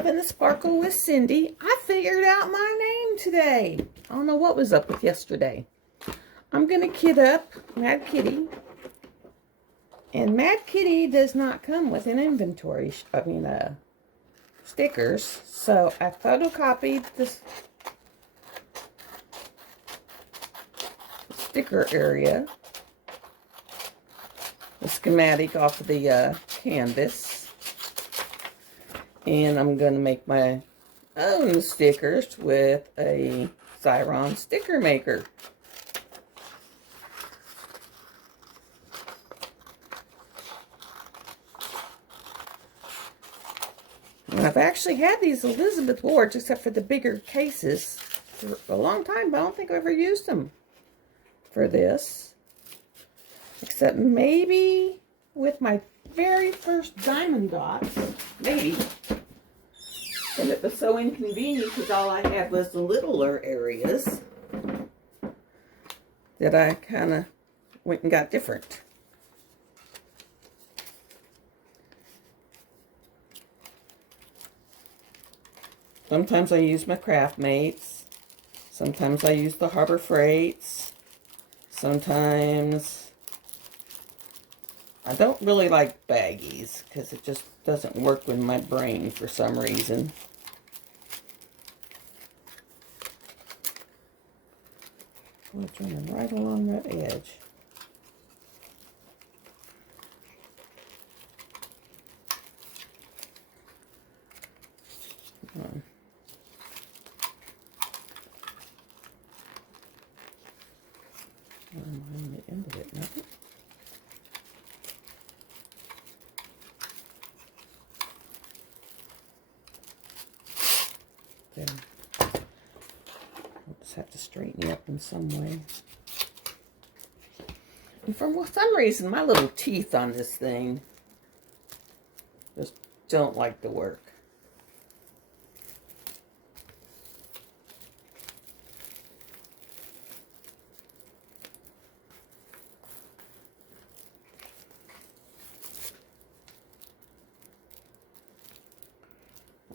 Love and the Sparkle with Cindy. I figured out my name today. I don't know what was up with yesterday. I'm going to kit up Mad Kitty. And Mad Kitty does not come with an inventory, stickers. So I photocopied this sticker area, the schematic off of the canvas. And I'm going to make my own stickers with a Xyron sticker maker. And I've actually had these Elizabeth Wards, except for the bigger cases, for a long time, but I don't think I've ever used them for this. Except maybe with my very first diamond dots, maybe. And it was so inconvenient because all I had was the littler areas that I kind of went and got different. Sometimes I use my Craft Mates. Sometimes I use the Harbor Freights. Sometimes I don't really like baggies because it just doesn't work with my brain for some reason. Oh, it's running right along that edge. Come on. I'm on the end of it now. There. I'll just have to straighten it up in some way. And for some reason, my little teeth on this thing just don't like to work.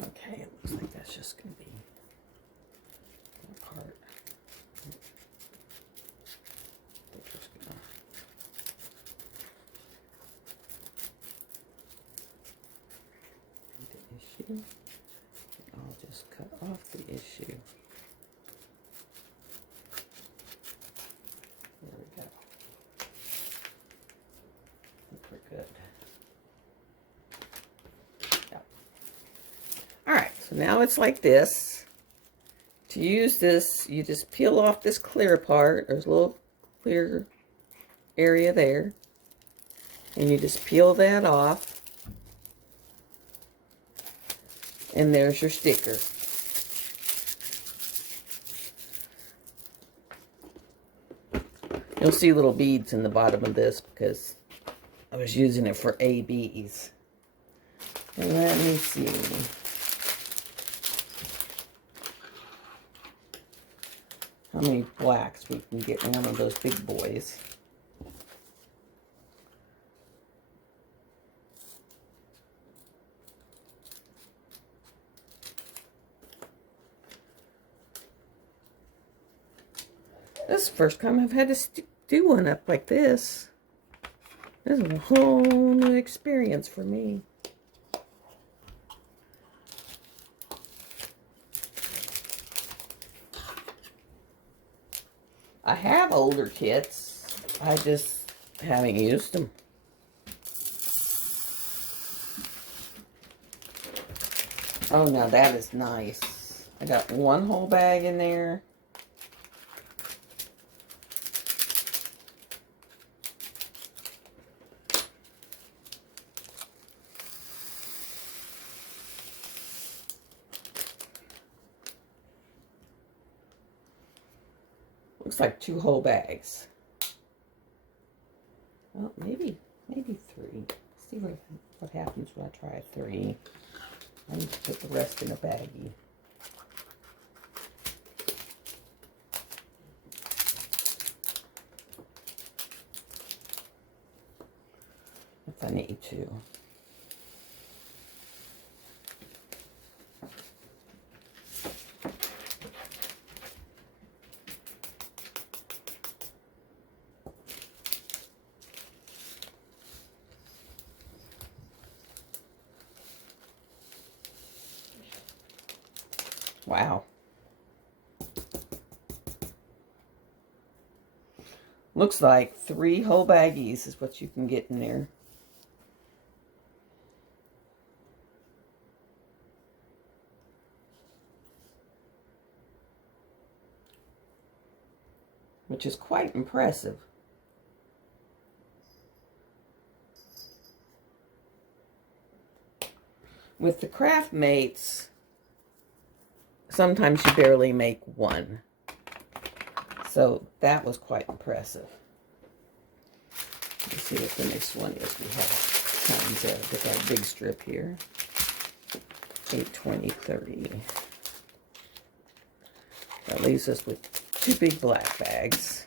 Okay, it looks like that's just going to be apart. They're just going to the issue. And I'll just cut off the issue. There we go. I think we're good. Alright, so now it's like this. To use this, you just peel off this clear part. There's a little clear area there. And you just peel that off. And there's your sticker. You'll see little beads in the bottom of this because I was using it for ABs. And let me see. How many blacks we can get in one of those big boys. This is the first time I've had to do one up like this. This is a whole new experience for me. I have older kits. I just haven't used them. Oh, now that is nice. I got one whole bag in there. Looks like 2 whole bags. Well, maybe 3. See what happens when I try 3. I need to put the rest in a baggie. If I need to. Wow. Looks like 3 whole baggies is what you can get in there. Which is quite impressive. With the craft mates, sometimes you barely make one. So that was quite impressive. Let's see what the next one is. We have tons of, look at that big strip here. 8, 20, 30. That leaves us with 2 big black bags.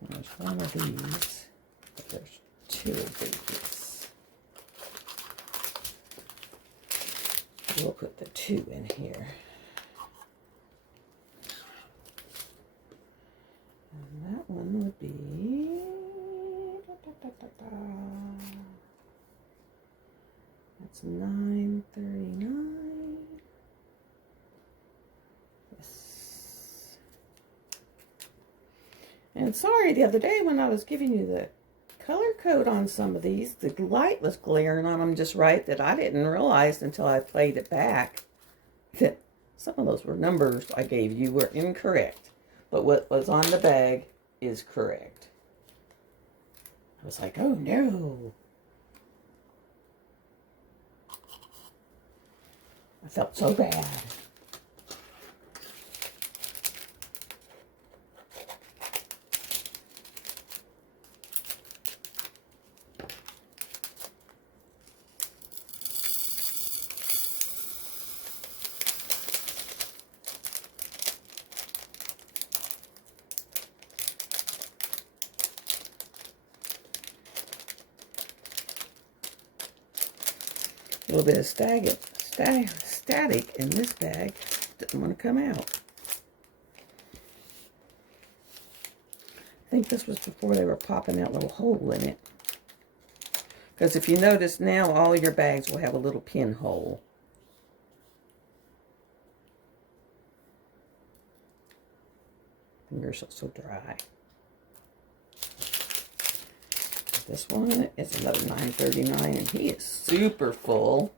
And there's one of these, but there's 2 of these. We'll put the 2 in here. And that one would be... That's 939. Yes. And sorry, the other day when I was giving you the color code on some of these, the light was glaring on them just right that I didn't realize until I played it back that some of those were numbers I gave you were incorrect. But what was on the bag is correct. I was like, oh no. I felt so bad. A little bit of static in this bag. Didn't want to come out. I think this was before they were popping that little hole in it. Because if you notice now, all your bags will have a little pinhole. Fingers are so dry. This one is another $9.39, and he is super full.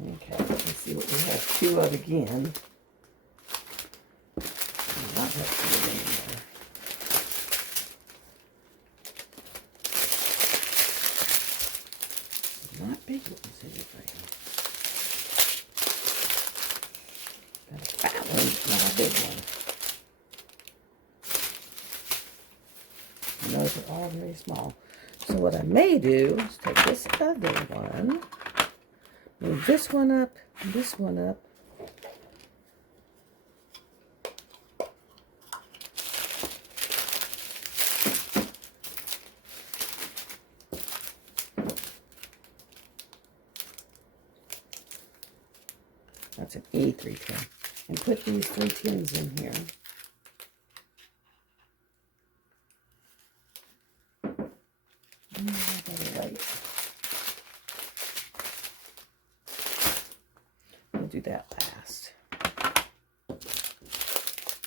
Okay, let's see what we have 2 of again. Not that 2 anymore. Not big ones anyway. Got a fat one, not a big one. And those are all very small. So what I may do is take this other one, move this one up, and this one up. That's an E310. And put these 3 tins in here. We'll do that last.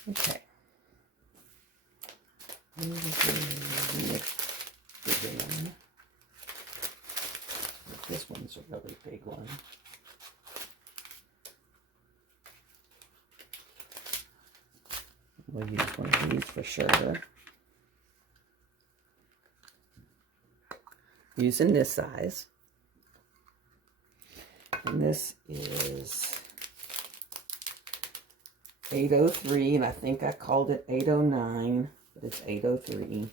Okay. This one's a really big one. We'll use one of these for sure. Using this size. And this is 803, and I think I called it 809, but it's 803.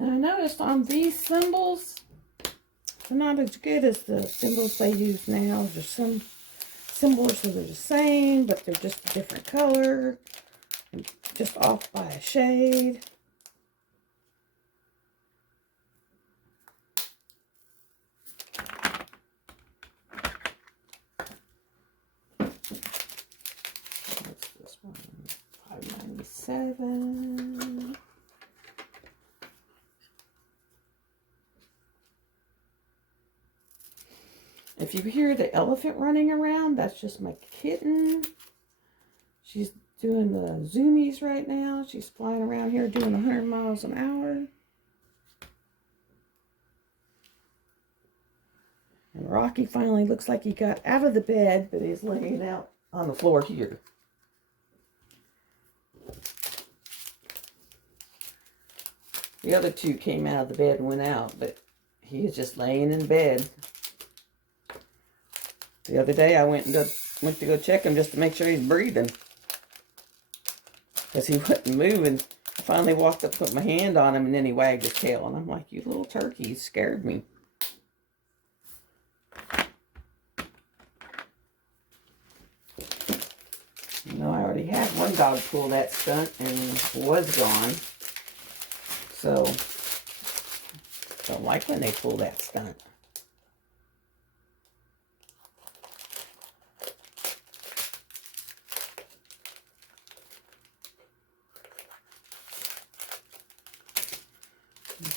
And I noticed on these symbols, they're not as good as the symbols they use now. There's some symbols that are the same, but they're just a different color, just off by a shade. What's this one? $5.97. If you hear the elephant running around, that's just my kitten. She's doing the zoomies right now. She's flying around here doing 100 miles an hour. And Rocky finally looks like he got out of the bed, but he's laying out on the floor here. The other two came out of the bed and went out, but he is just laying in bed. The other day I went to go check him just to make sure he's breathing, because he wasn't moving. I finally walked up, put my hand on him, and then he wagged his tail. And I'm like, you little turkey, you scared me. You know, I already had one dog pull that stunt and was gone. So, don't like when they pull that stunt.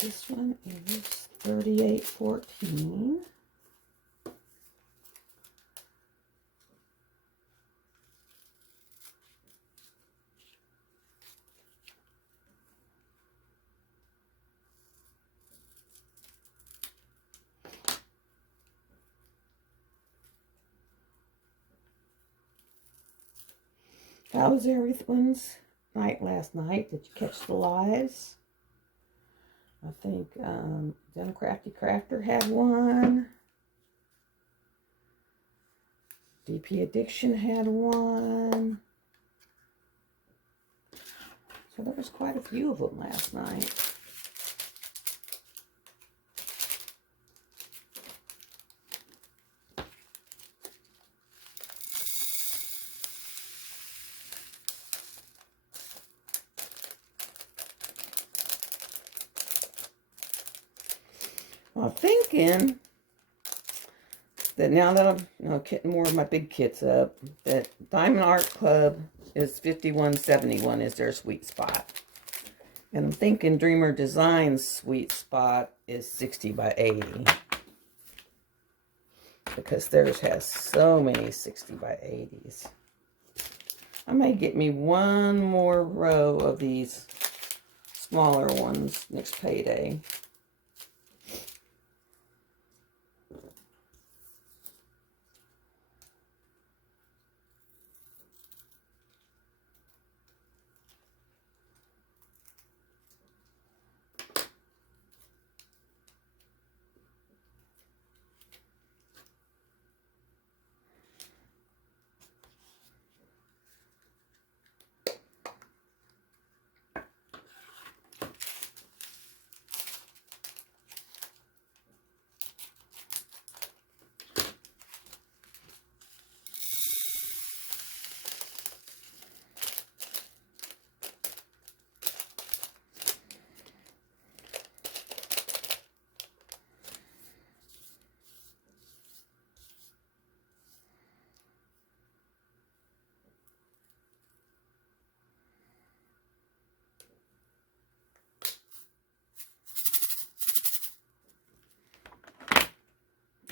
This one is $38.14. How was everyone's night last night? Did you catch the lives? I think Crafty Crafter had one. DP Addiction had one. So there was quite a few of them last night. Well, I'm thinking that now that I'm getting more of my big kits up, that Diamond Art Club is $51.71 is their sweet spot. And I'm thinking Dreamer Design's sweet spot is 60 by 80. Because theirs has so many 60 by 80s. I may get me one more row of these smaller ones next payday.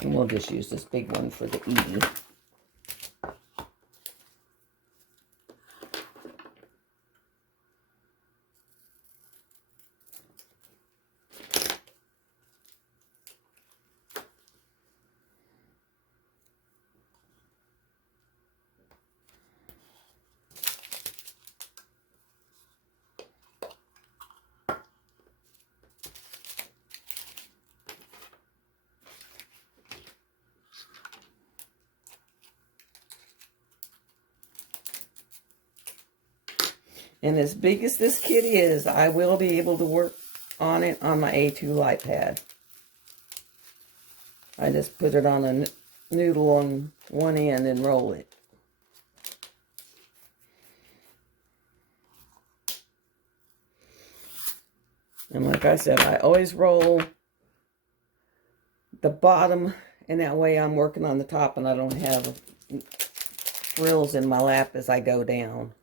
And we'll just use this big one for the E. And as big as this kit is, I will be able to work on it on my A2 light pad. I just put it on a noodle on one end and roll it. And like I said, I always roll the bottom, and that way I'm working on the top and I don't have frills in my lap as I go down.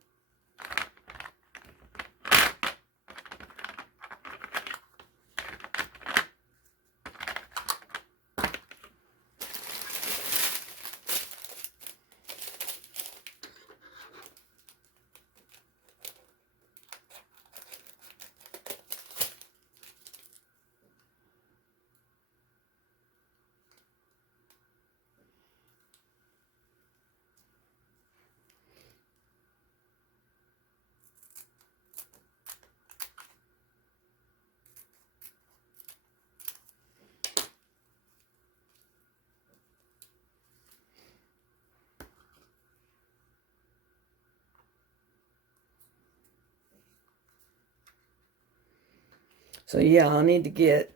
So yeah, I'll need to get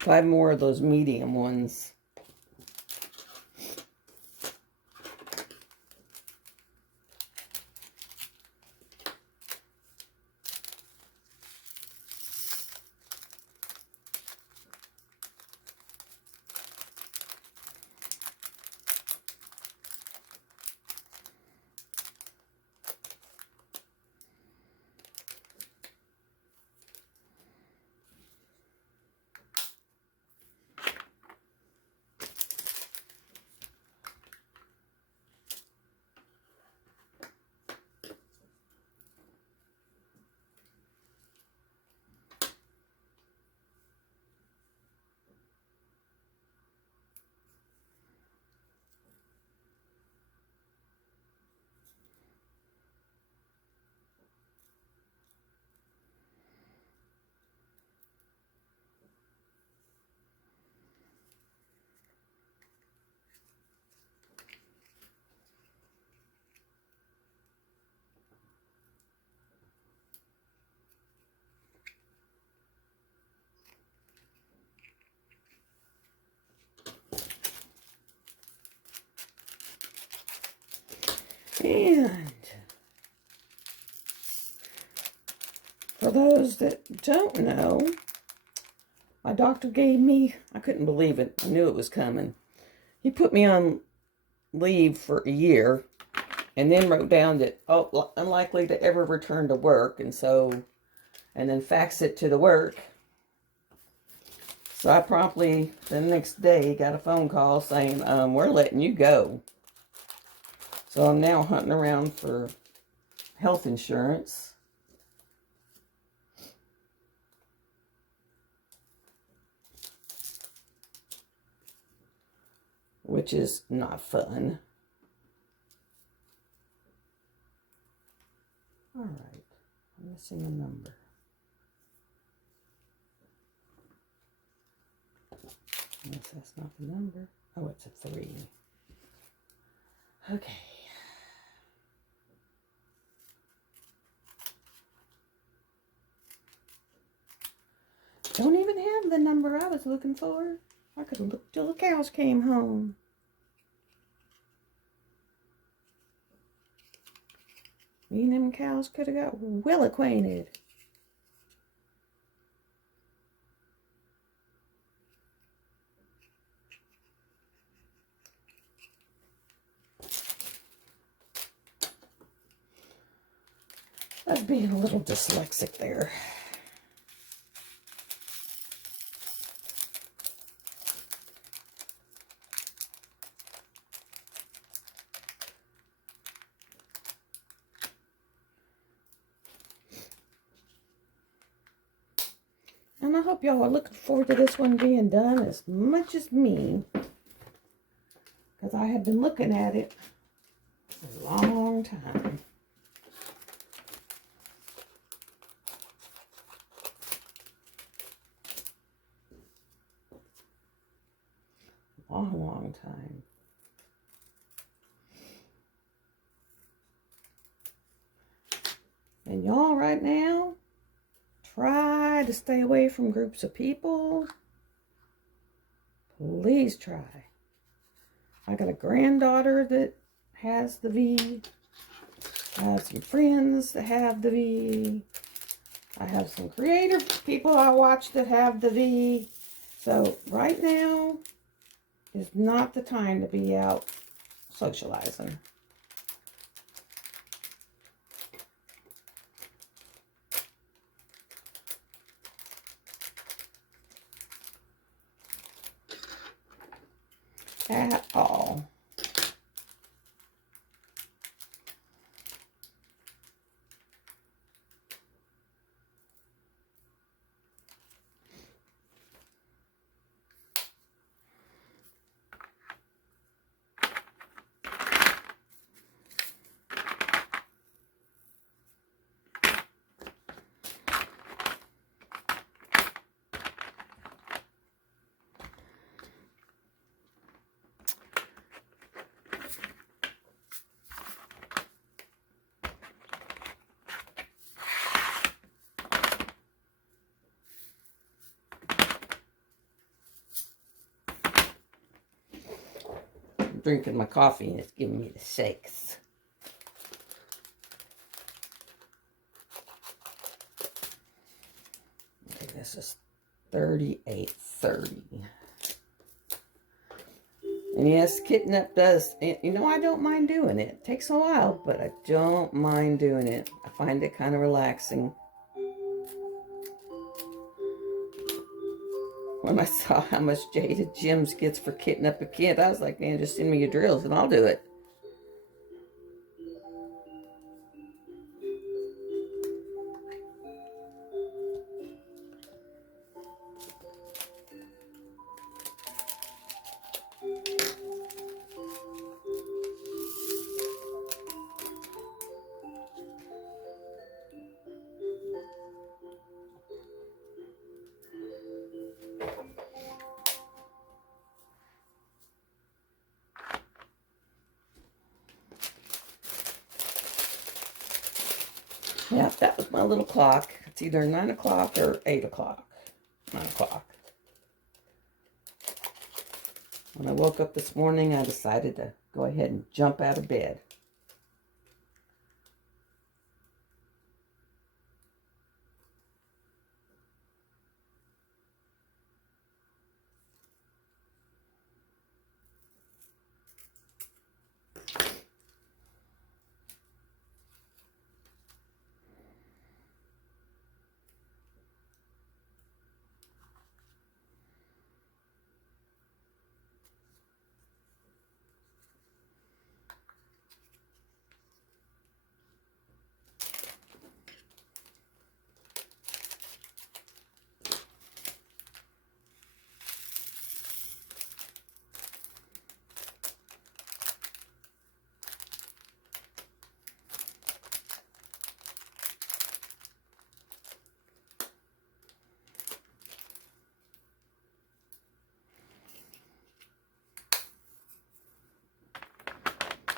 5 more of those medium ones. And for those that don't know, my doctor gave me, I couldn't believe it, I knew it was coming. He put me on leave for a year and then wrote down that, oh, unlikely to ever return to work, and then faxed it to the work. So I promptly, the next day, got a phone call saying, we're letting you go. So I'm now hunting around for health insurance. Which is not fun. All right, I'm missing a number. Unless that's not the number. Oh, it's a 3. Okay. Don't even have the number I was looking for. I could look till the cows came home. Me and them cows could have got well acquainted. I was being a little dyslexic there. And I hope y'all are looking forward to this one being done as much as me. Because I have been looking at it for a long time. Long time. And y'all right now, try try to stay away from groups of people, please try. I got a granddaughter that has the V. I have some friends that have the V. I have some creative people I watch that have the V. So right now is not the time to be out socializing. At all. Drinking my coffee and it's giving me the shakes. Okay, this is 38.30. And yes, kitting up does, you know, I don't mind doing it. It takes a while, but I don't mind doing it. I find it kind of relaxing. When I saw how much Jaded Gems gets for kitting up a kit, I was like, man, just send me your drills and I'll do it. Yeah, that was my little clock. It's either 9 o'clock or 8 o'clock. 9 o'clock. When I woke up this morning, I decided to go ahead and jump out of bed.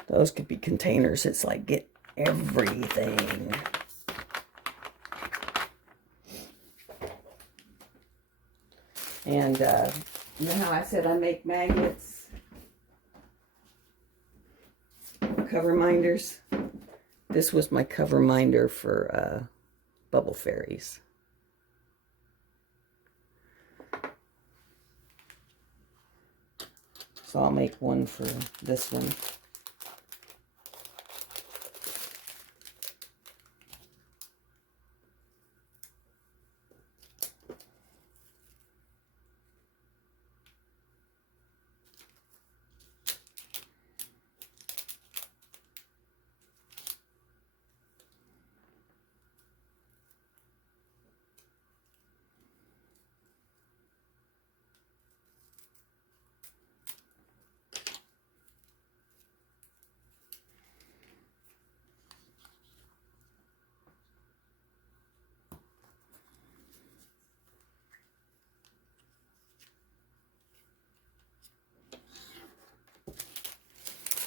Those could be containers. It's like get everything. And you know how I said I make magnets? Cover minders. This was my cover minder for bubble fairies. So I'll make one for this one.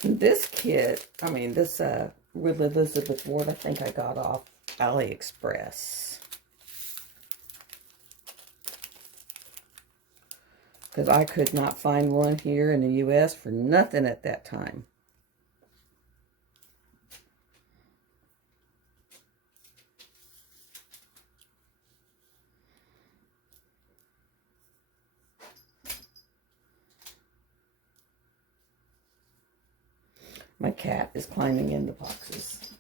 This kit, I mean, this with Elizabeth Ward, I think I got off AliExpress. because I could not find one here in the U.S. for nothing at that time. My cat is climbing in the boxes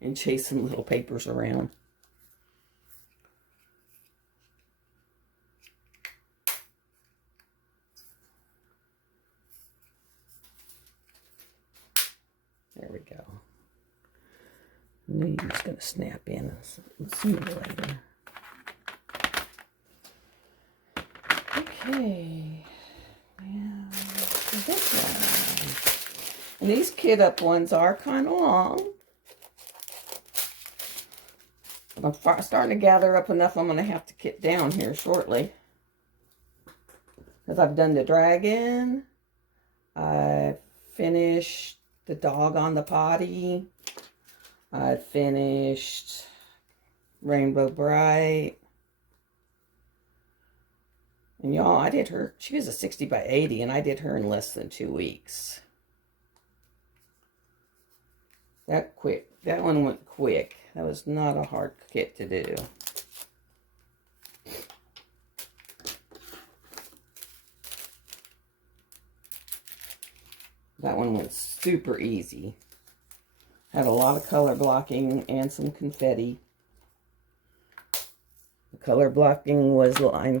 and chasing little papers around. There we go. I knew he was going to snap in sooner or later. Okay. Now, this one. And these kit up ones are kind of long. But I'm starting to gather up enough I'm going to have to kit down here shortly. Because I've done the dragon. I finished the dog on the potty. I finished Rainbow Bright. And y'all, I did her, she was a 60 by 80, and I did her in less than 2 weeks. That one went quick. That was not a hard kit to do. That one went super easy. Had a lot of color blocking and some confetti. The color blocking was line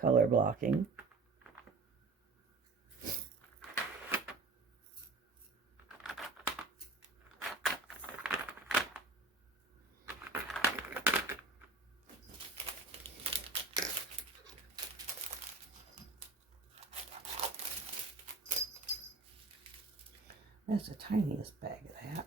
color blocking. That's the tiniest bag of that.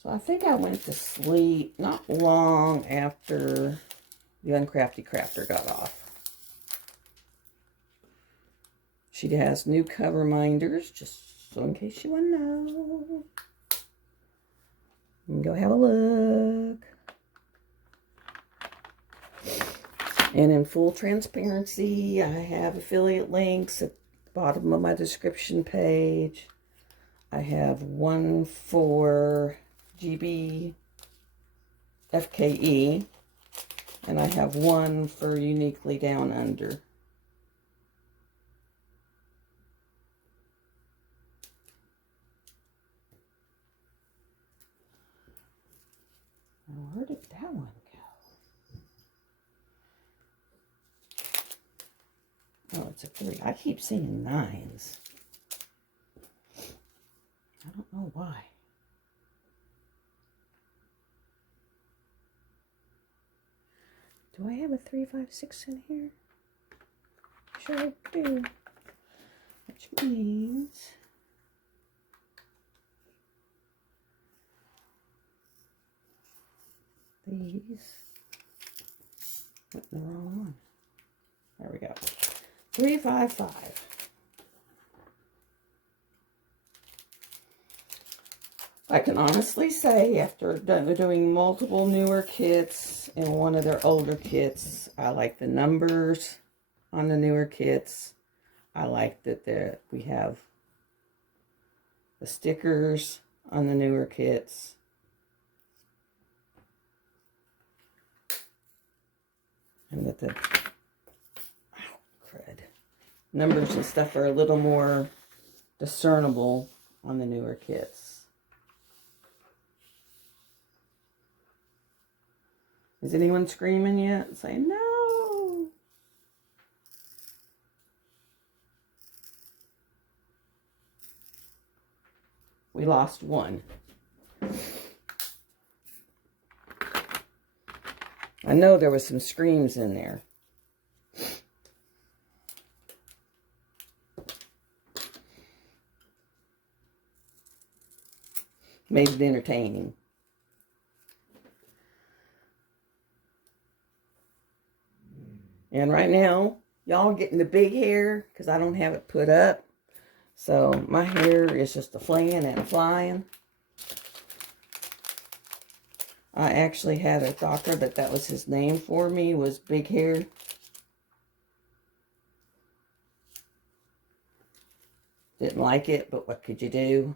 So I think I went to sleep not long after the Uncrafty Crafter got off. She has new cover minders, just so in case you want to know. You can go have a look. And in full transparency, I have affiliate links at the bottom of my description page. I have one for GB FKE, and I have one for Uniquely Down Under. Where did that one go? Oh, it's a 3. I keep seeing 9s. I don't know why. Do I have a 3, 5, 6 in here? Sure I do. Which means these went in the wrong one. There we go. 3, 5, 5. I can honestly say, after doing multiple newer kits and one of their older kits, I like the numbers on the newer kits. I like that we have the stickers on the newer kits. And that the numbers and stuff are a little more discernible on the newer kits. Is anyone screaming yet? Saying no. We lost one. I know there was some screams in there. made it entertaining. And right now, y'all getting the big hair because I don't have it put up. So my hair is just a flinging and a flying. I actually had a doctor that was his name for me, was big hair. Didn't like it, but what could you do?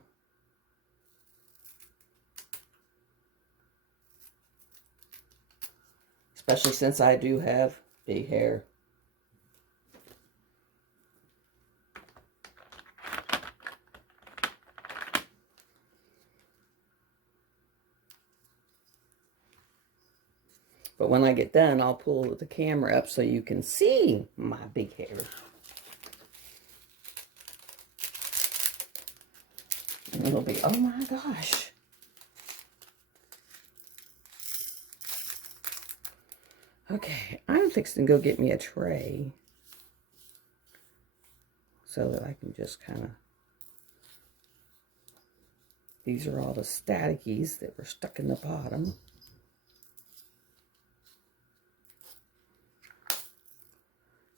Especially since I do have big hair. But when I get done, I'll pull the camera up so you can see my big hair. And it'll be, oh my gosh. Okay, I'm fixing to go get me a tray so that I can just kind of, these are all the statikies that were stuck in the bottom.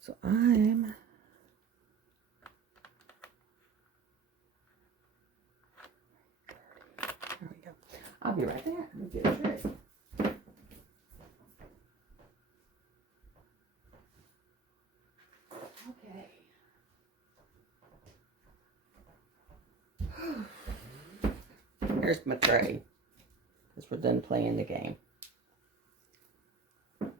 So I'm there we go. I'll be right there. Let me get a tray. Okay. Here's my tray. Because we're done playing the game. And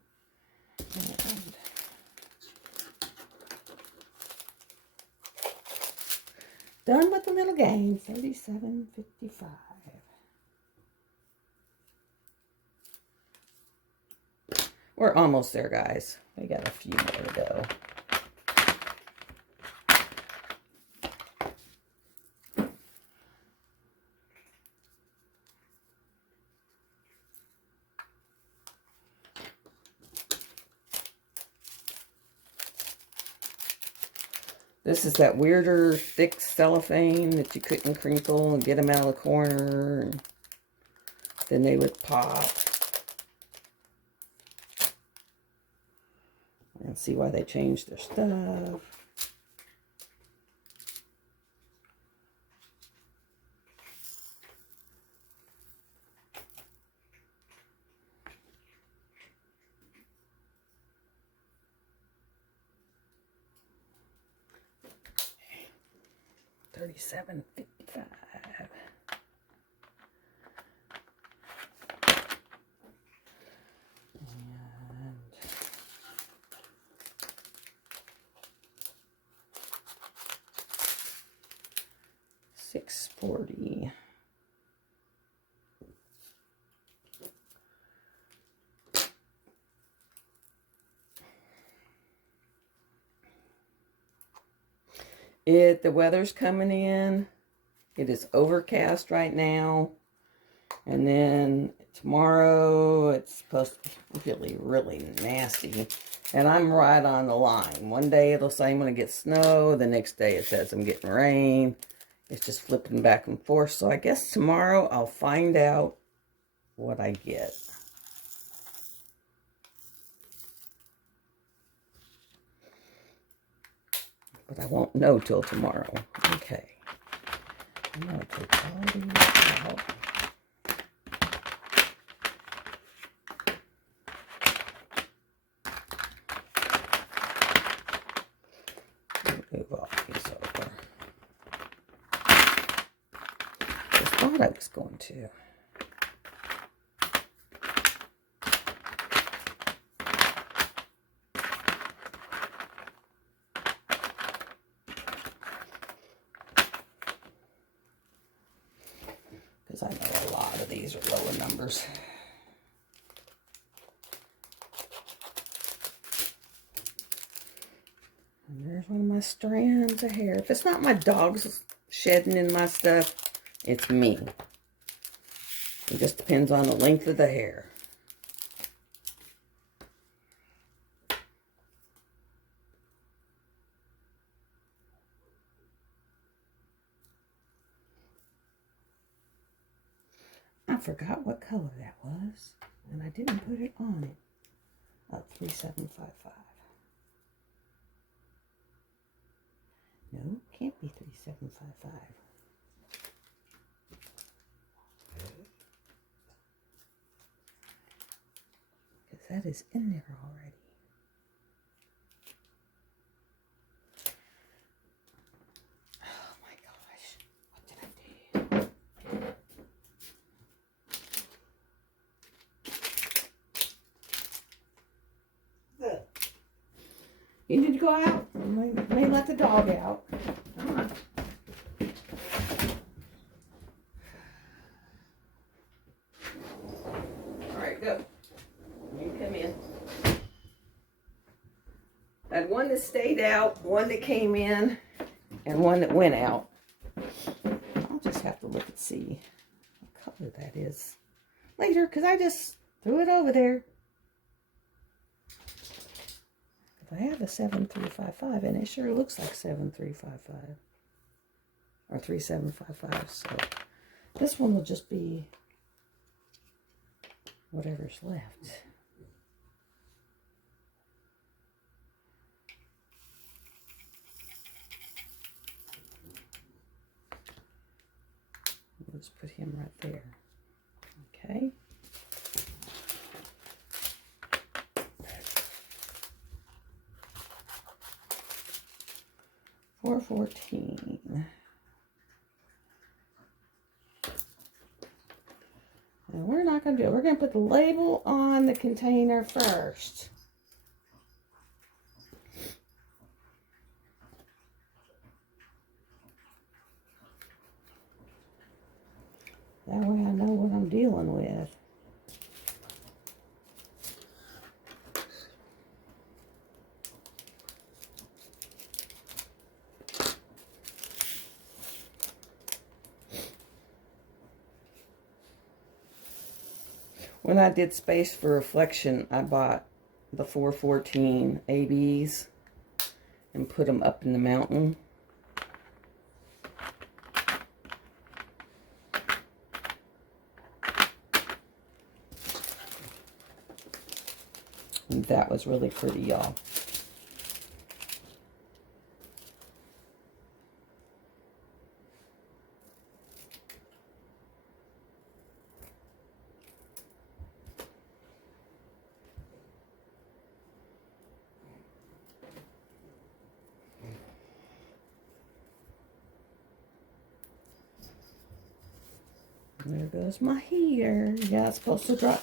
done with the little game. 37.55. We're almost there, guys. We got a few more to go. This is that weirder, thick cellophane that you couldn't crinkle and get them out of the corner. And then they would pop. And see why they changed their stuff. $37.55. And $6.40. The weather's coming in. It is overcast right now. And then tomorrow it's supposed to be really, really nasty. And I'm right on the line. One day it'll say I'm going to get snow. The next day it says I'm getting rain. It's just flipping back and forth. So I guess tomorrow I'll find out what I get. But I won't know till tomorrow. Okay. I'm going to take all these out. Move all these over. I thought I was going to. Because I know a lot of these are lower numbers. And there's one of my strands of hair. If it's not my dogs shedding in my stuff, it's me. It just depends on the length of the hair. I forgot what color that was, and I didn't put it on it. Oh, 3755. No, can't be 3755. Because that is in there already. Oh my gosh. What did I do? You need to go out. May let the dog out. Come on. All right, go. You come in. I had one that stayed out, one that came in, and one that went out. I'll just have to look and see what color that is later, because I just threw it over there. I have a 7355, and it sure looks like 7355 or 3755. So this one will just be whatever's left. We'll just put him right there. Okay. $4.14. And we're not going to do it. We're going to put the label on the container first. That way I know what I'm dealing with. When I did Space for Reflection, I bought the 414 ABs and put them up in the mountain. And that was really pretty, y'all. There goes my heater. Yeah, it's supposed to drop.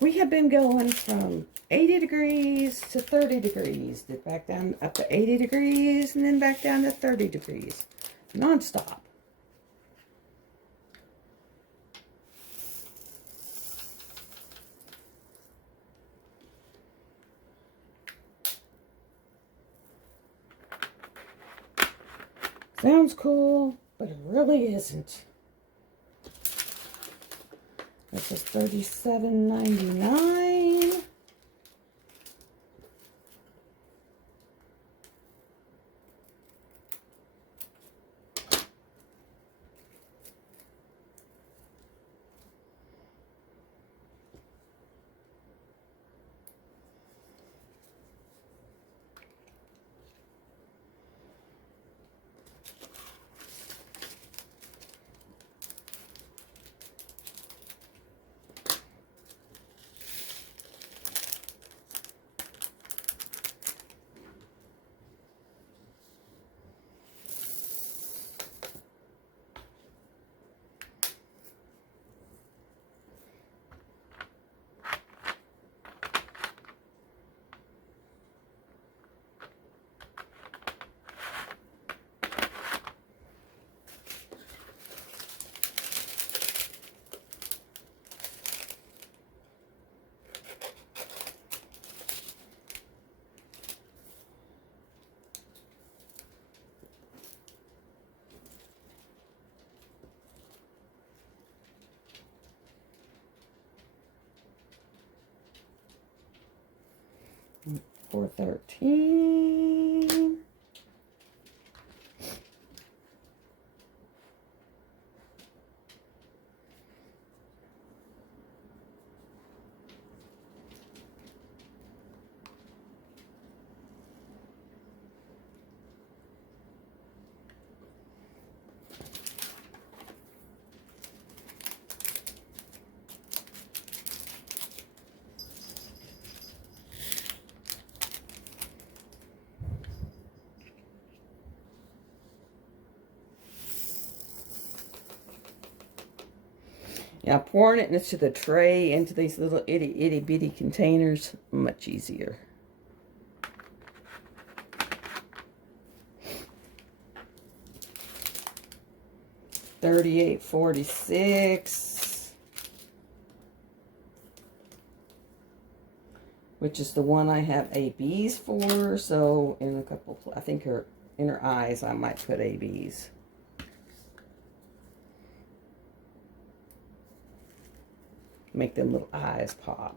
We have been going from 80 degrees to 30 degrees. Then back down up to 80 degrees and then back down to 30 degrees. Non-stop. Sounds cool, but it really isn't. This is $37.99. $4.13. Now pouring it into the tray, into these little itty bitty containers, much easier. $38.46, which is the one I have ABs for. So in a couple, I think in her eyes, I might put ABs. Make them little eyes pop.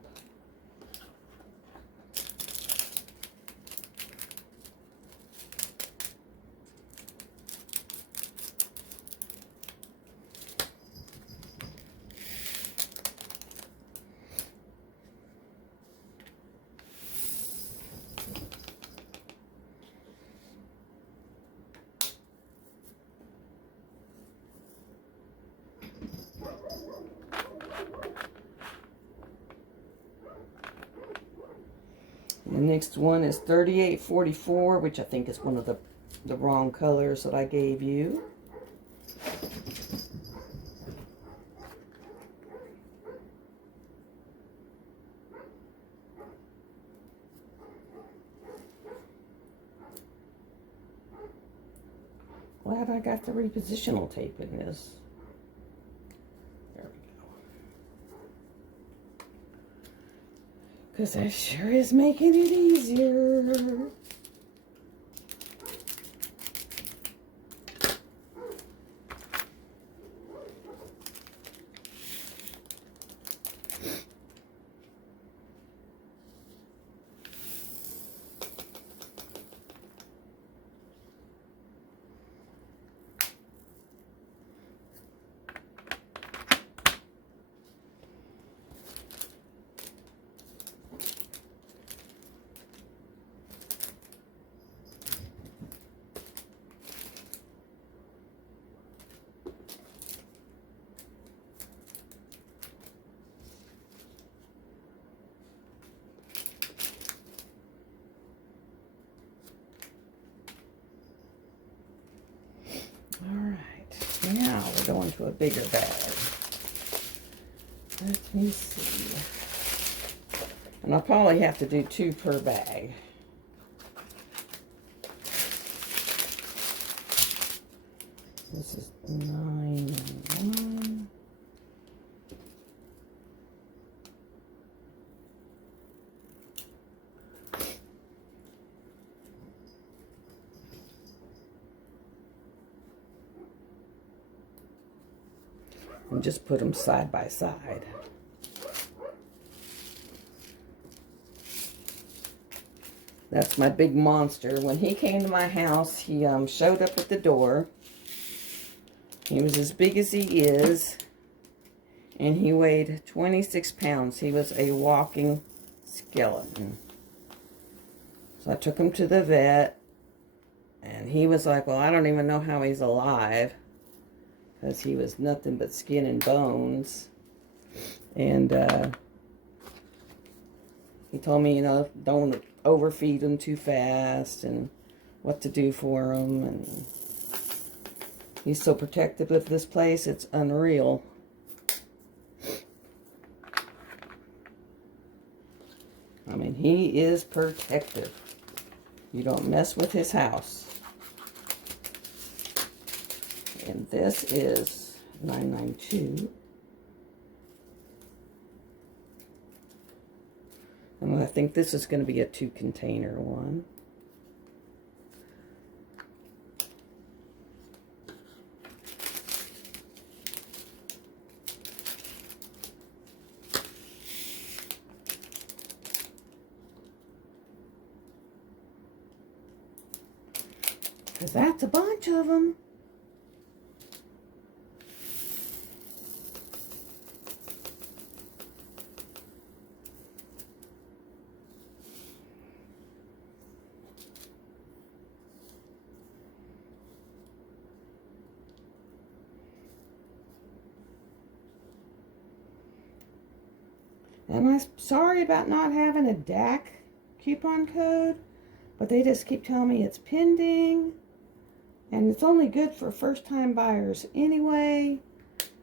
The next one is $38.44, which I think is one of the wrong colors that I gave you. Glad I got the repositional tape in this. There we go. Because that sure is making it easier. Now we're going to a bigger bag. Let me see. And I'll probably have to do 2 per bag. This is 991. And just put them side by side. That's my big monster. When he came to my house, he showed up at the door. He was as big as he is, and he weighed 26 pounds. He was a walking skeleton. So I took him to the vet, and he was like, well, I don't even know how he's alive, because he was nothing but skin and bones. And he told me, you know, don't overfeed him too fast and what to do for him. And he's so protective of this place, it's unreal. I mean, he is protective. You don't mess with his house. And this is $9.92. And I think this is going to be a 2-container one. Because that's a bunch of them. And I'm sorry about not having a DAC coupon code, but they just keep telling me it's pending, and it's only good for first-time buyers anyway.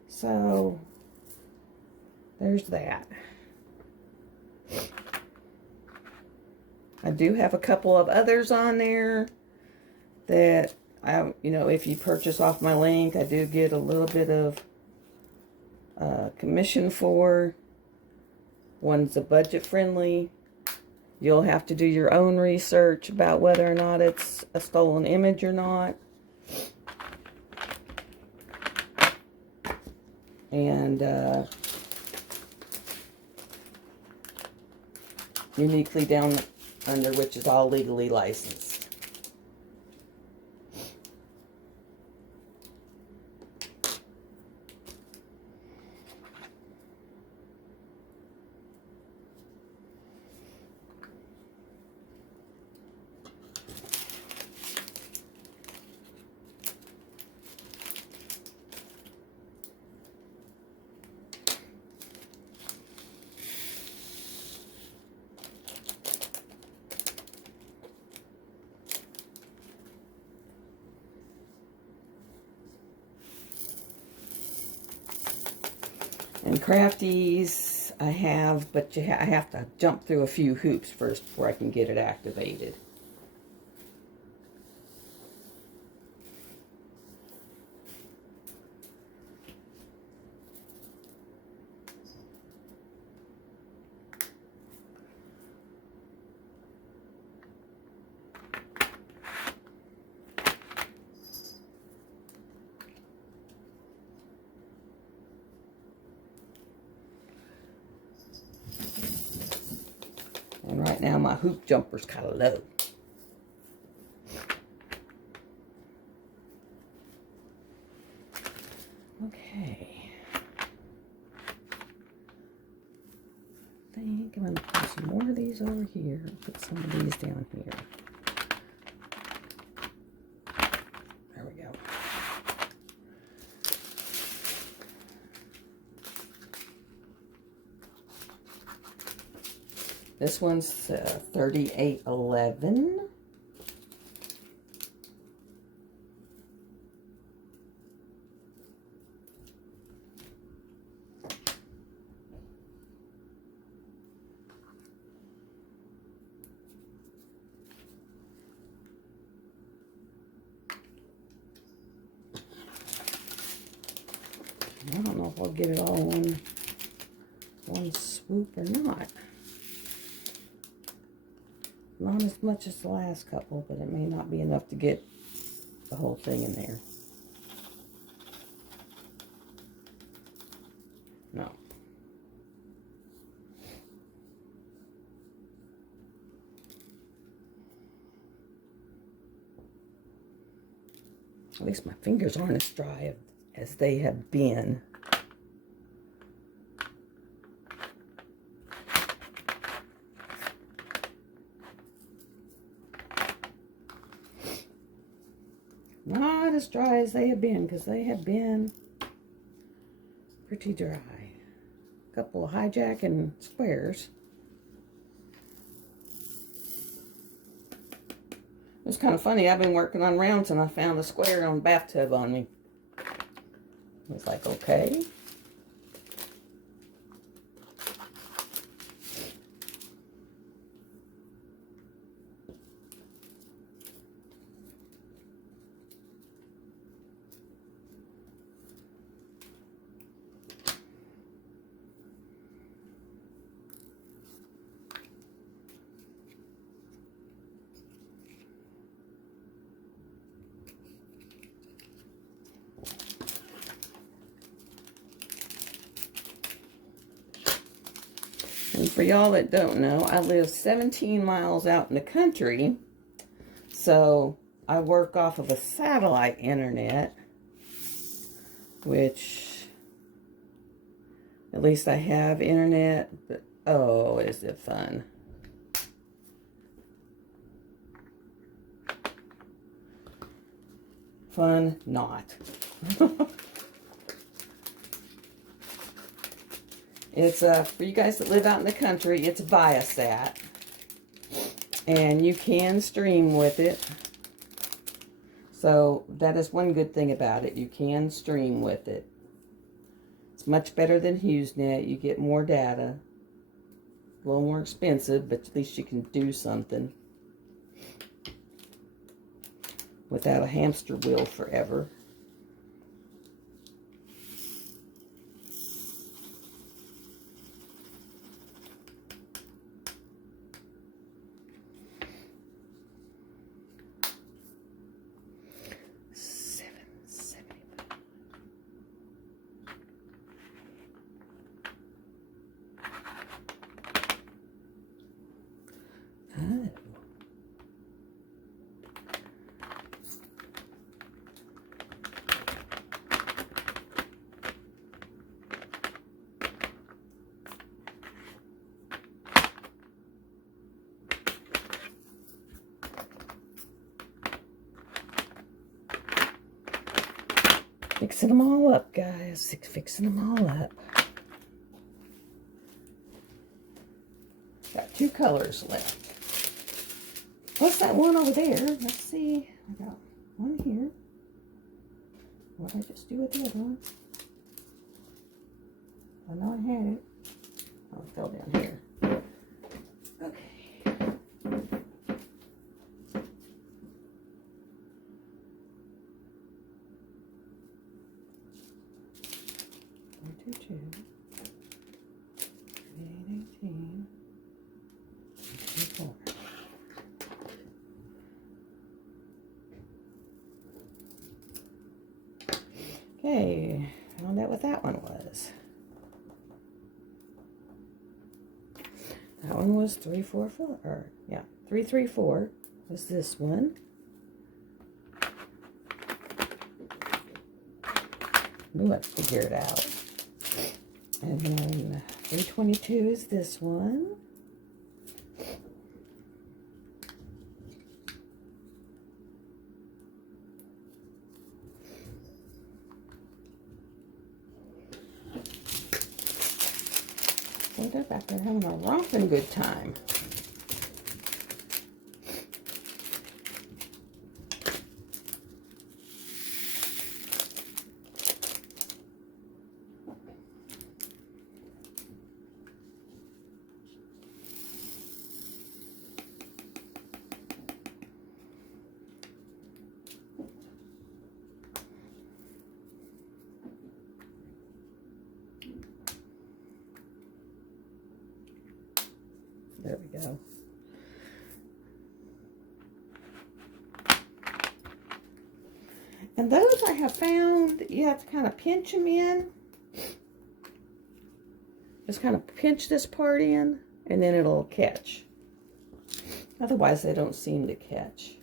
So there's that. I do have a couple of others on there that you know, if you purchase off my link, I do get a little bit of commission for. One's a budget friendly. You'll have to do your own research about whether or not it's a stolen image or not. And uniquely down under, which is all legally licensed. And crafties, I have, but I have to jump through a few hoops first before I can get it activated. And right now my hoop jumper's kind of low. Okay. I think I'm going to put some more of these over here. Put some of these down here. There we go. This one's 3811. I don't know if I'll get it all in one swoop or not. Not as much as the last couple, but it may not be enough to get the whole thing in there. No. At least my fingers aren't as dry as they have been. Not as dry as they have been, because they have been pretty dry. A couple of hijack and squares. It was kind of funny. I've been working on rounds and I found a square on the bathtub on me. I was like, okay. And for y'all that don't know, I live 17 miles out in the country, so I work off of a satellite internet, which, at least I have internet, but oh, is it fun. Fun not. It's for you guys that live out in the country, it's Viasat. And you can stream with it. So that is one good thing about it. You can stream with it. It's much better than HughesNet. You get more data. A little more expensive, but at least you can do something without a hamster wheel forever. Fixing them all up, guys. Fixing them all up. Got 2 colors left. What's that one over there? Let's see. I got one here. What did I just do with the other one? I know I had it. Oh, it fell down here. Okay. 422, 3818, 24. Okay, found out what that one was. That one was 344, or yeah, 334 was this one. Ooh, I'd figure it out. And then 322 is this one. Boy, they're back there having a romping good time. There we go. And those I have found, you have to kind of pinch them in. Just kind of pinch this part in, and then it'll catch. Otherwise, they don't seem to catch.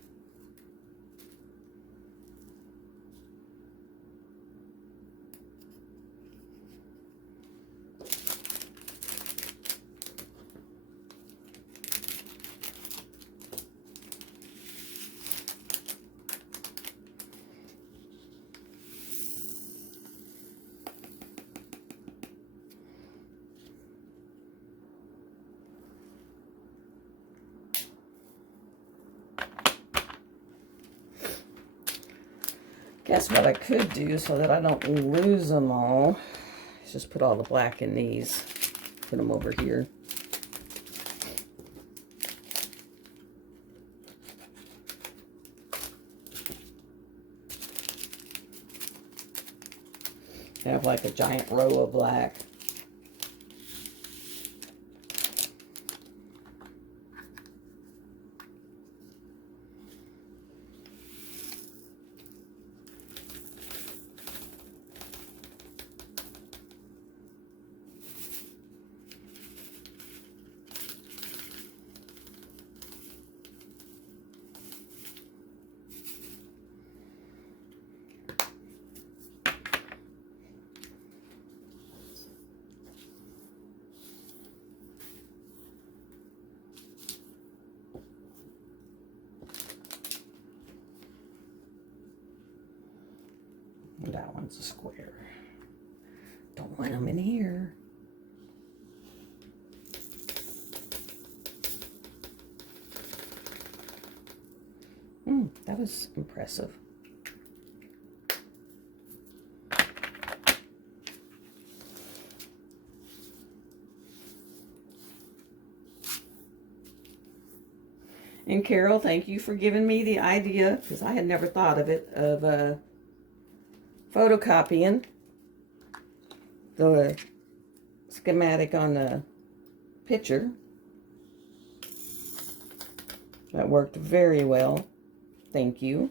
Guess what I could do so that I don't lose them all is just put all the black in these. Put them over here. Have like a giant row of black. That one's a square. Don't want them in here. That was impressive. And Carol, thank you for giving me the idea, because I had never thought of it, of photocopying the schematic on the picture. That worked very well. Thank you.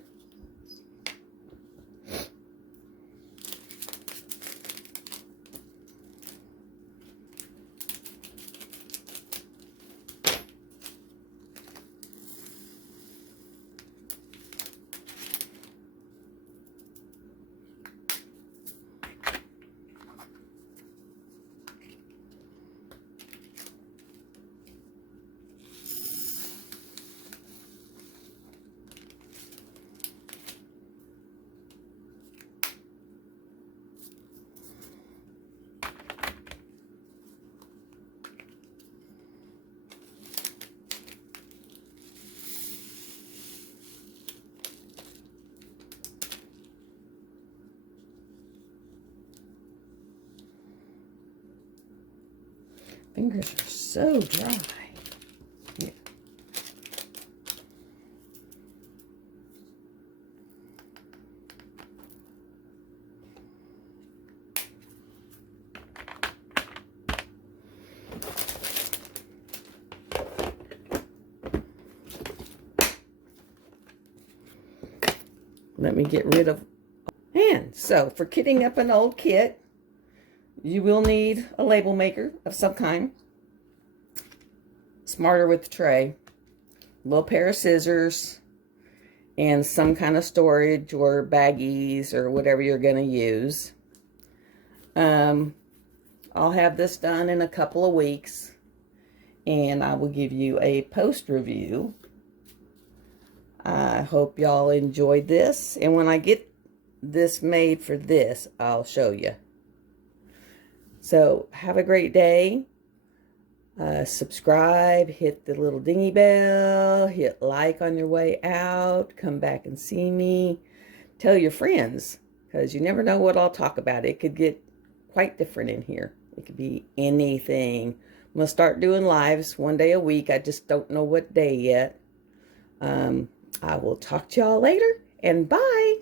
Fingers are so dry. Yeah. Let me get rid of. And so for kitting up an old kit, you will need a label maker of some kind. Smarter with the tray. A little pair of scissors. And some kind of storage or baggies or whatever you're going to use. I'll have this done in a couple of weeks. And I will give you a post review. I hope y'all enjoyed this. And when I get this made for this, I'll show you. So, have a great day. Subscribe, hit the little dingy bell, hit like on your way out, come back and see me. Tell your friends, because you never know what I'll talk about. It could get quite different in here. It could be anything. I'm going to start doing lives one day a week. I just don't know what day yet. I will talk to y'all later, and bye.